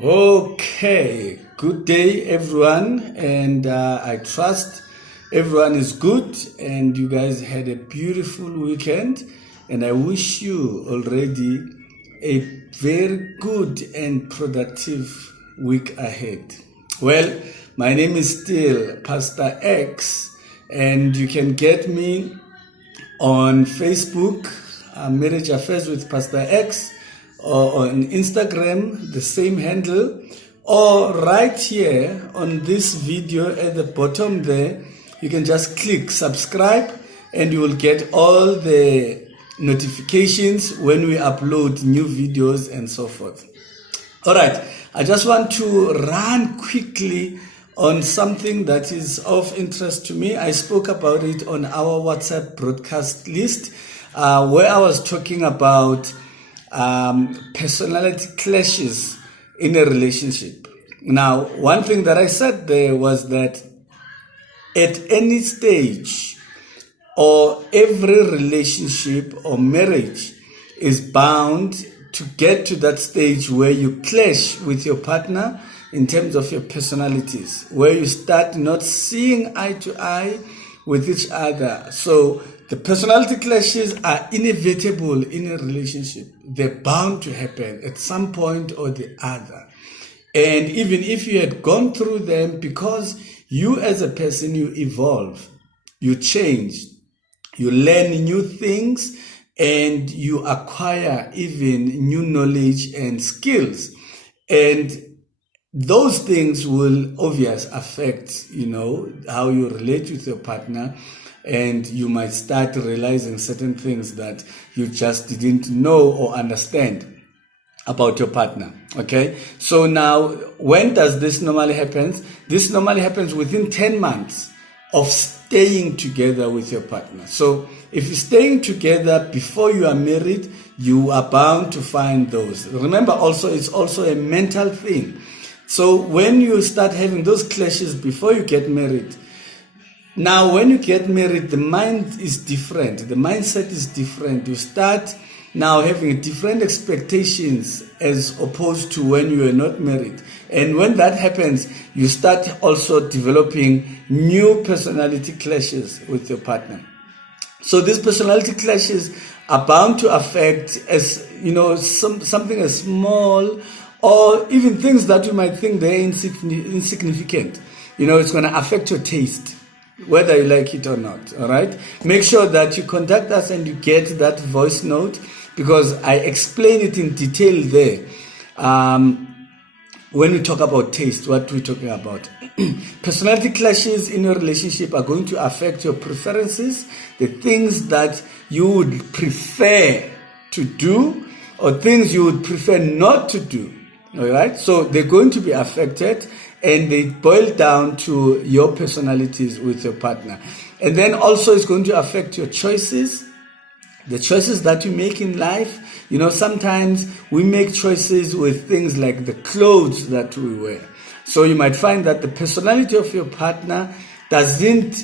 Okay, good day, everyone, and I trust everyone is good and you guys had a beautiful weekend. And I wish you already a very good and productive week ahead. Well, my name is still Pastor X, and you can get me on Facebook, Marriage Affairs with Pastor X, or on Instagram, the same handle, or right here on this video at the bottom there, you can just click subscribe and you will get all the notifications when we upload new videos and so forth. All right, I just want to run quickly on something that is of interest to me. I spoke about it on our WhatsApp broadcast list, where I was talking about personality clashes in a relationship. Now, one thing that I said there was that at any stage or every relationship or marriage is bound to get to that stage where you clash with your partner in terms of your personalities, where you start not seeing eye to eye with each other. So the personality clashes are inevitable in a relationship. They're bound to happen at some point or the other. And even if you had gone through them, because you as a person, you evolve, you change, you learn new things, and you acquire even new knowledge and skills. And those things will obviously affect, how you relate with your partner, and you might start realizing certain things that you just didn't know or understand about your partner. Okay, so now when does this normally happen? This normally happens within 10 months of staying together with your partner. So if you're staying together before you are married, you are bound to find those. Remember also, it's also a mental thing. So when you start having those clashes before you get married, now when you get married, the mind is different. The mindset is different. You start now having different expectations as opposed to when you are not married. And when that happens, you start also developing new personality clashes with your partner. So these personality clashes are bound to affect, as something as small, or even things that you might think they're insignificant. It's going to affect your taste, whether you like it or not. All right. Make sure that you contact us and you get that voice note, because I explain it in detail there. When we talk about taste, what we're talking about. Personality clashes in your relationship are going to affect your preferences, the things that you would prefer to do or things you would prefer not to do. All right. So they're going to be affected, and they boil down to your personalities with your partner. And then also it's going to affect your choices, the choices that you make in life. Sometimes we make choices with things like the clothes that we wear. So you might find that the personality of your partner doesn't,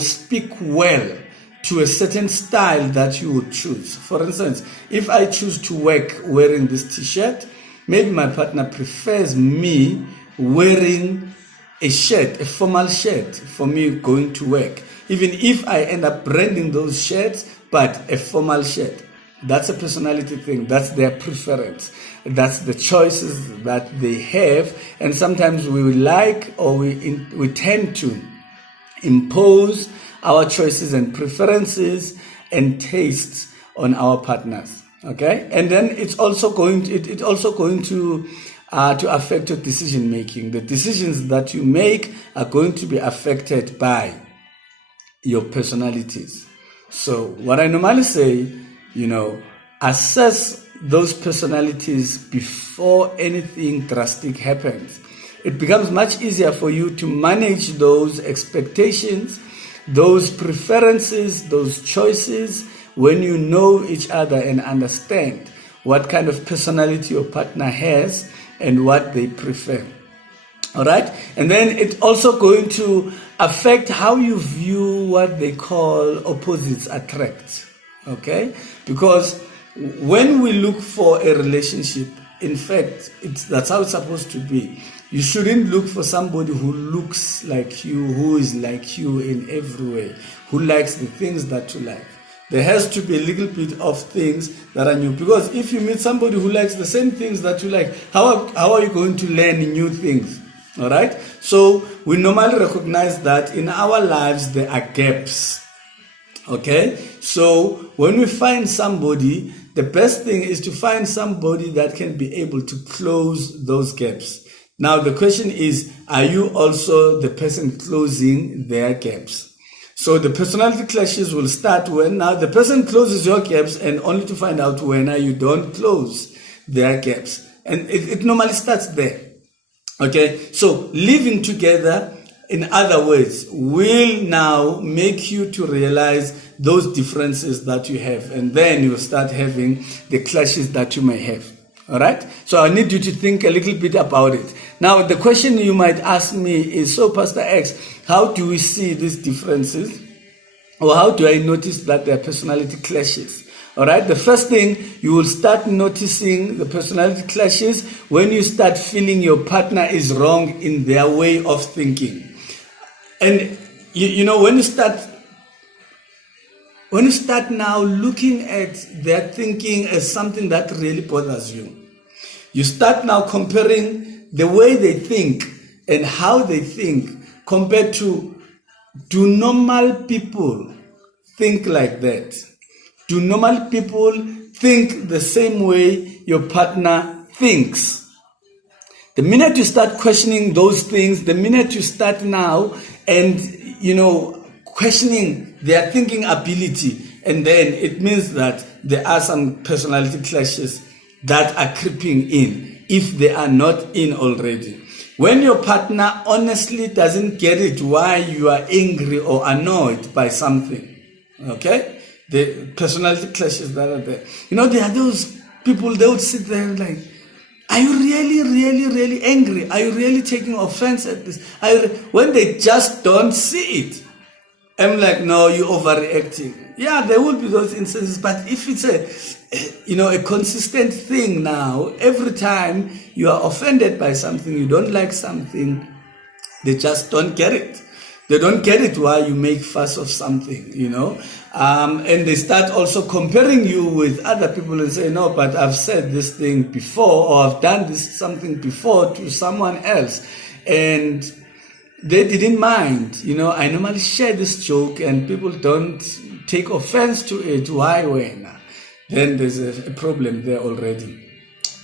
speak well to a certain style that you would choose. For instance, if I choose to work wearing this t-shirt, maybe my partner prefers me wearing a shirt, a formal shirt, for me going to work. Even if I end up branding those shirts, but a formal shirt. That's a personality thing. That's their preference. That's the choices that they have. And sometimes we like, or we tend to impose our choices and preferences and tastes on our partners. Okay, and then it's also going to affect your decision making. The decisions that you make are going to be affected by your personalities. So what I normally say, assess those personalities before anything drastic happens. It becomes much easier for you to manage those expectations, those preferences, those choices, when you know each other and understand what kind of personality your partner has and what they prefer. All right? And then it's also going to affect how you view what they call opposites attract. Okay? Because when we look for a relationship, in fact, that's how it's supposed to be. You shouldn't look for somebody who looks like you, who is like you in every way, who likes the things that you like. There has to be a little bit of things that are new. Because if you meet somebody who likes the same things that you like, how are you going to learn new things? All right? So we normally recognize that in our lives there are gaps. Okay? So when we find somebody, the best thing is to find somebody that can be able to close those gaps. Now the question is, are you also the person closing their gaps? So the personality clashes will start when now the person closes your gaps, and only to find out when you don't close their gaps. And it normally starts there. Okay, so living together, in other words, will now make you to realize those differences that you have, and then you'll start having the clashes that you may have. All right, so I need you to think a little bit about it. Now, the question you might ask me is, so Pastor X, how do we see these differences? Or how do I notice that there are personality clashes? All right, the first thing, you will start noticing the personality clashes when you start feeling your partner is wrong in their way of thinking. And you know, when you start now looking at their thinking as something that really bothers you, you start now comparing the way they think and how they think compared to, do normal people think like that? Do normal people think the same way your partner thinks? The minute you start questioning those things, the minute you start now and, questioning their thinking ability, and then it means that there are some personality clashes that are creeping in, if they are not in already. When your partner honestly doesn't get it why you are angry or annoyed by something, okay? The personality clashes that are there. There are those people, they would sit there like, are you really, really, really angry? Are you really taking offense at this? When they just don't see it, I'm like, no, you're overreacting. Yeah, there will be those instances, but if it's a consistent thing now, every time you are offended by something, you don't like something, they just don't get it. They don't get it why you make fuss of something, and they start also comparing you with other people and say, no, but I've said this thing before, or I've done something before to someone else, and they didn't mind. I normally share this joke and people don't take offense to it. Why when? Then there's a problem there already.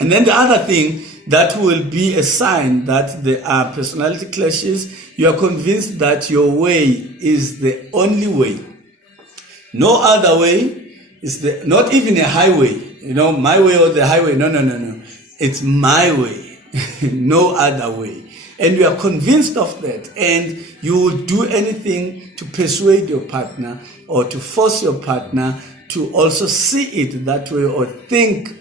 And then the other thing that will be a sign that there are personality clashes, you are convinced that your way is the only way. No other way is not even a highway, my way or the highway. No. It's my way, no other way. And you are convinced of that, and you will do anything to persuade your partner or to force your partner to also see it that way or think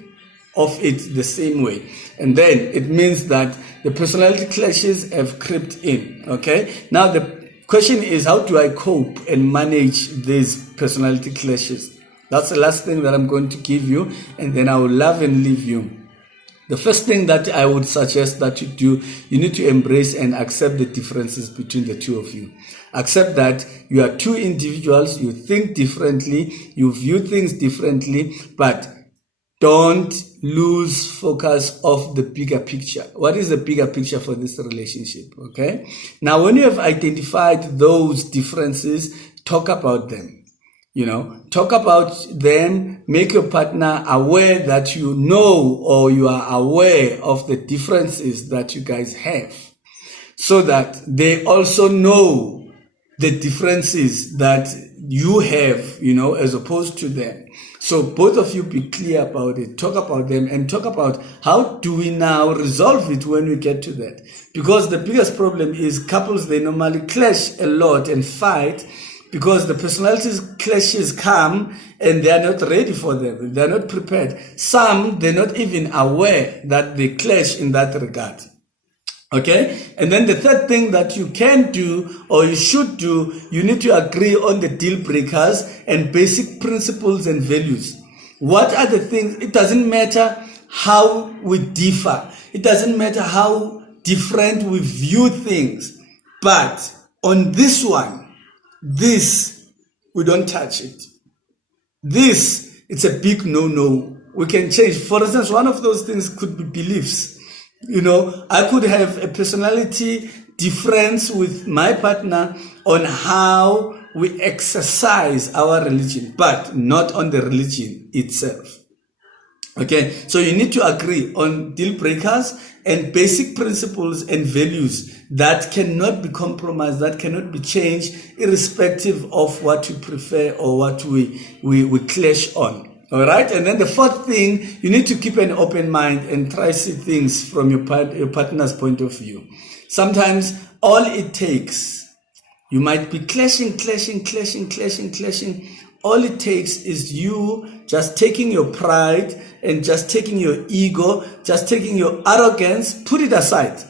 of it the same way. And then it means that the personality clashes have crept in, okay? Now the question is, how do I cope and manage these personality clashes? That's the last thing that I'm going to give you, and then I will love and leave you. The first thing that I would suggest that you do, you need to embrace and accept the differences between the two of you. Accept that you are two individuals, you think differently, you view things differently, but don't lose focus of the bigger picture. What is the bigger picture for this relationship? Okay? Now, when you have identified those differences, talk about them. Talk about them, make your partner aware that you know or you are aware of the differences that you guys have, so that they also know the differences that you have, as opposed to them. So both of you be clear about it, talk about them, and talk about how do we now resolve it when we get to that. Because the biggest problem is couples, they normally clash a lot and fight, because the personality clashes come and they are not ready for them. They are not prepared. Some, they're not even aware that they clash in that regard. Okay? And then the third thing that you can do or you should do, you need to agree on the deal breakers and basic principles and values. What are the things? It doesn't matter how we differ. It doesn't matter how different we view things. But on this one, this, we don't touch it. This, it's a big no-no. We can change. For instance, one of those things could be beliefs. You know, I could have a personality difference with my partner on how we exercise our religion, but not on the religion itself. Okay, so you need to agree on deal breakers and basic principles and values that cannot be compromised, that cannot be changed, irrespective of what you prefer or what we clash on. All right, and then the fourth thing, you need to keep an open mind and try to see things from your partner's point of view. Sometimes all it takes, you might be clashing. All it takes is you just taking your pride and just taking your ego, just taking your arrogance, put it aside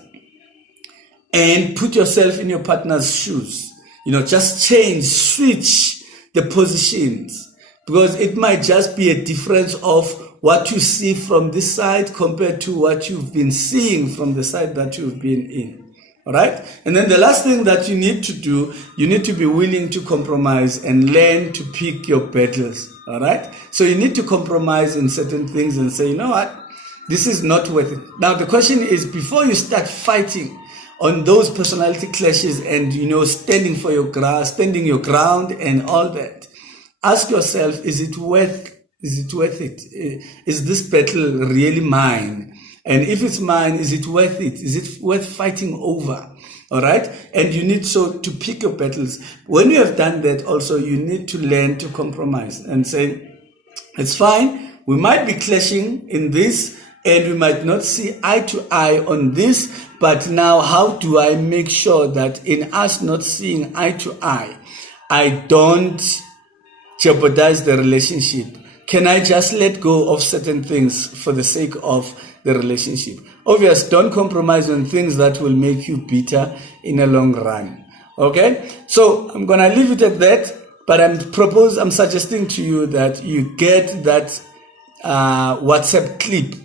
and put yourself in your partner's shoes. You know, just switch the positions, because it might just be a difference of what you see from this side compared to what you've been seeing from the side that you've been in. All right? And then the last thing that you need to do, you need to be willing to compromise and learn to pick your battles. All right? So you need to compromise in certain things and say, you know what? This is not worth it. Now, the question is, before you start fighting on those personality clashes and, you know, standing your ground and all that, ask yourself, is it worth it? Is this battle really mine? And if it's mine, is it worth it? Is it worth fighting over? All right? And you need to pick your battles. When you have done that, also, you need to learn to compromise and say, it's fine. We might be clashing in this and we might not see eye to eye on this. But now, how do I make sure that in us not seeing eye to eye, I don't jeopardize the relationship? Can I just let go of certain things for the sake of the relationship? Obviously, don't compromise on things that will make you bitter in a long run. Okay? So I'm going to leave it at that, but I'm suggesting to you that you get that WhatsApp clip.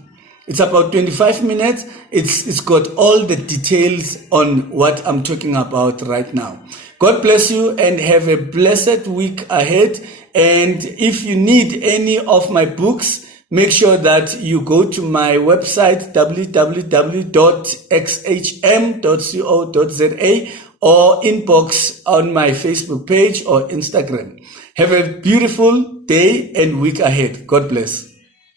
It's about 25 minutes. It's got all the details on what I'm talking about right now. God bless you and have a blessed week ahead. And if you need any of my books, make sure that you go to my website, www.xhm.co.za, or inbox on my Facebook page or Instagram. Have a beautiful day and week ahead. God bless.